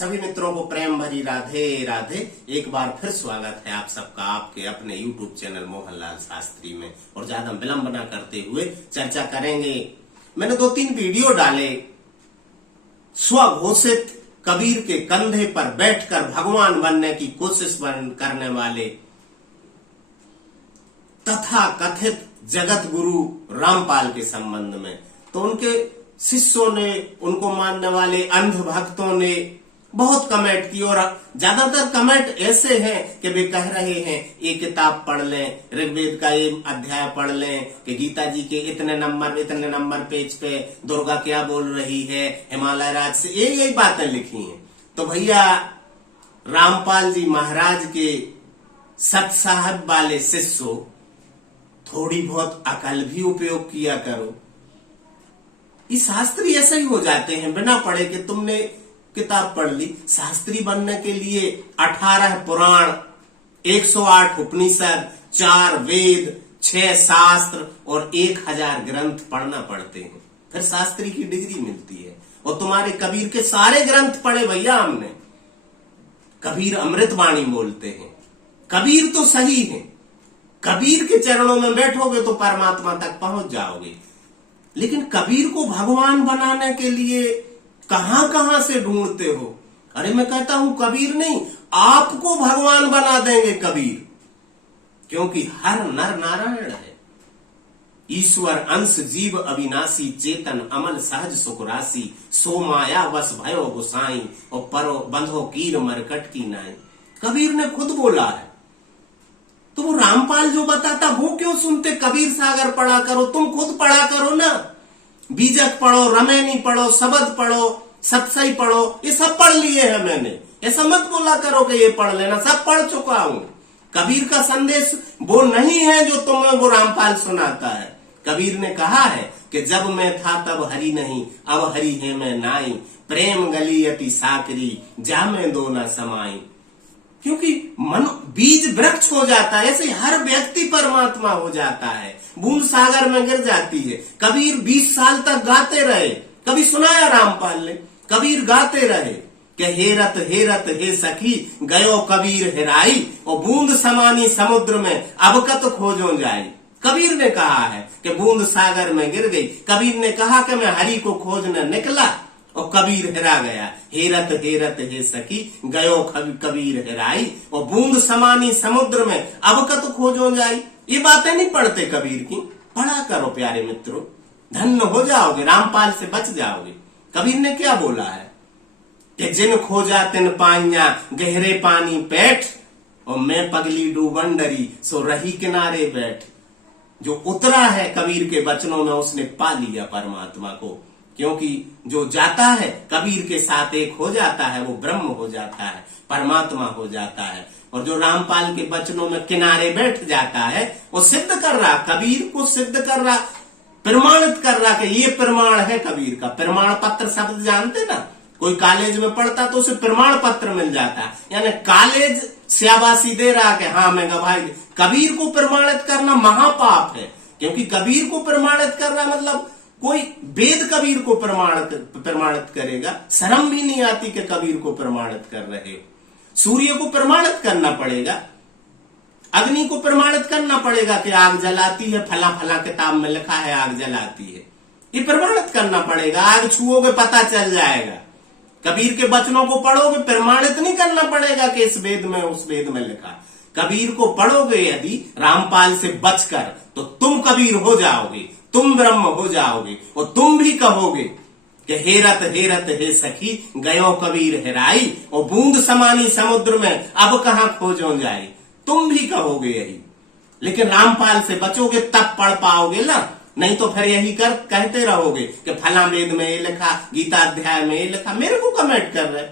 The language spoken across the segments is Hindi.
सभी मित्रों को प्रेम भरी राधे राधे। एक बार फिर स्वागत है आप सबका आपके अपने YouTube चैनल मोहनलाल शास्त्री में। और ज्यादा विलंब न करते हुए चर्चा करेंगे। मैंने 2-3 वीडियो डाले। स्वघोषित कबीर के कंधे पर बैठकर भगवान बनने की कोशिश करने वाले तथा कथित जगत गुरु रामपाल के संबंध में, तो उनके शिष्यों ने, उनको मानने वाले अंध भक्तों ने बहुत कमेंट की। और ज्यादातर कमेंट ऐसे हैं कि वे कह रहे हैं ये किताब पढ़ लें, ऋग्वेद का ये अध्याय पढ़ लें, कि गीता जी के इतने नंबर पेज पे दुर्गा क्या बोल रही है, हिमालय राज से यही बातें लिखी हैं। तो भैया रामपाल जी महाराज के सत साहब वाले शिष्यों, थोड़ी बहुत अकल भी उपयोग किया करो। ये शास्त्री ऐसे ही हो जाते हैं बिना पढ़े कि तुमने किताब पढ़ ली। शास्त्री बनने के लिए 18 पुराण, 108 उपनिषद, 4 वेद, 6 शास्त्र और 1000 ग्रंथ पढ़ना पड़ते हैं, फिर शास्त्री की डिग्री मिलती है। और तुम्हारे कबीर के सारे ग्रंथ पढ़े भैया हमने। कबीर अमृतवाणी बोलते हैं, कबीर तो सही है। कबीर के चरणों में बैठोगे तो परमात्मा तक पहुंच जाओगे। लेकिन कबीर को भगवान बनाने के लिए कहां से ढूंढते हो? अरे मैं कहता हूं कबीर नहीं, आपको भगवान बना देंगे कबीर, क्योंकि हर नर नारायण है। ईश्वर अंश जीव अविनाशी, चेतन अमल सहज सुख राशि, सो माया वस भयो गुसाई, और परो बंधो कीर मरकट की नाई। कबीर ने खुद बोला है। तो वो रामपाल जो बताता वो क्यों सुनते? कबीर सागर पढ़ा करो, तुम खुद पढ़ा करो ना। बीजक पढ़ो, रमेनी पढ़ो, शब्द पढ़ो, सत्सई पढ़ो, ये सब पढ़ लिए हैं मैंने। ऐसा मत बोला करो कि ये पढ़ लेना, सब पढ़ चुका हूं। कबीर का संदेश वो नहीं है जो तुम्हें वो रामपाल सुनाता है। कबीर ने कहा है कि जब मैं था तब हरि नहीं, अब हरि है मैं नाई, प्रेम गली अति साकरी, जा मैं दो न समाई। क्योंकि मन बीज वृक्ष हो जाता है, ऐसे हर व्यक्ति परमात्मा हो जाता है। बूंद सागर में गिर जाती है। कबीर 20 साल तक गाते रहे। कभी सुनाया रामपाल ने? कबीर गाते रहे कि हेरत हेरत हे सखी, गयो कबीर हेराई, और बूंद समानी समुद्र में अब कत खोजो जाई। कबीर ने कहा है कि बूंद सागर में गिर गई। कबीर ने कहा कि मैं हरि को खोजने निकला और कबीर हेरा गया। हेरत हेरत हे सखी, गयो कबीर हेराई, और बूंद समानी समुद्र में अब कत खोजो जाई। ये बातें नहीं पढ़ते कबीर की, पढ़ा करो प्यारे मित्रों, धन्य हो जाओगे, रामपाल से बच जाओगे। कबीर ने क्या बोला है कि जिन खोजा तिन पाइया, गहरे पानी पैठ, और मैं पगली डूबन डरी, सो रही किनारे बैठ। जो उतरा है कबीर के वचनों में, उसने पा लिया परमात्मा को। क्योंकि जो जाता है कबीर के साथ एक हो जाता है, वो ब्रह्म हो जाता है, परमात्मा हो जाता है। और जो रामपाल के वचनों में किनारे बैठ जाता है, वो सिद्ध कर रहा, कबीर को सिद्ध कर रहा, प्रमाणित कर रहा कि ये प्रमाण है कबीर का। प्रमाण पत्र शब्द जानते ना? कोई कॉलेज में पढ़ता तो उसे प्रमाण पत्र मिल जाता, यानी कॉलेज शाबाशी दे रहा कि हाँ मैं गवाही। कबीर को प्रमाणित करना महापाप है, क्योंकि कबीर को प्रमाणित करना मतलब कोई वेद कबीर को प्रमाणित करेगा, शर्म भी नहीं आती कि कबीर को प्रमाणित कर रहे हो। सूर्य को प्रमाणित करना पड़ेगा, अग्नि को प्रमाणित करना पड़ेगा कि आग जलाती है, फला फला किताब में लिखा है आग जलाती है, ये प्रमाणित करना पड़ेगा। आग छुओगे पता चल जाएगा। कबीर के वचनों को पढ़ोगे, प्रमाणित नहीं करना पड़ेगा कि इस वेद में उस वेद में लिखा। कबीर को पढ़ोगे यदि रामपाल से बचकर, तो तुम कबीर हो जाओगे, तुम ब्रह्म हो जाओगे, और तुम भी कहोगे कि हेरत हेरत हे सखी, गयो कबीर हेराई, और बूंद समानी समुद्र में अब कहां खोजो जाई। तुम भी कहोगे यही। लेकिन रामपाल से बचोगे तब पढ़ पाओगे ना, नहीं तो फिर यही कहते रहोगे कि फला वेद में ये लिखा, गीता अध्याय में ये लिखा, मेरे को कमेंट कर रहे।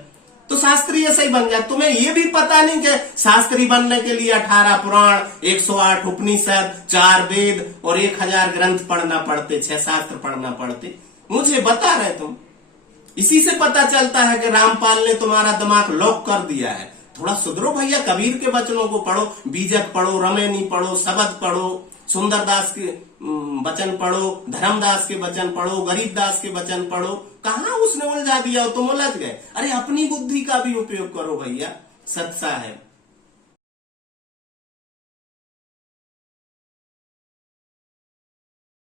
तो शास्त्री ऐसा ही बन जाए। तुम्हें ये भी पता नहीं कि शास्त्री बनने के लिए 18 पुराण, 108 उपनिषद, 4 वेद और 1000 ग्रंथ पढ़ना पड़ते, 6 शास्त्र पढ़ना पड़ते। मुझे बता रहे तुम। इसी से पता चलता है कि रामपाल ने तुम्हारा दिमाग लॉक कर दिया है। थोड़ा सुधरो भैया, कबीर के वचनों को पढ़ो, बीजक पढ़ो, रमेनी पढ़ो, शब्द पढ़ो, सुंदरदास के वचन पढ़ो, धर्मदास के वचन पढ़ो, गरीबदास के वचन पढ़ो, कहां उसने उलझा दिया हो, तुम उलझ गए। अरे अपनी बुद्धि का भी उपयोग करो भैया। सत साहेब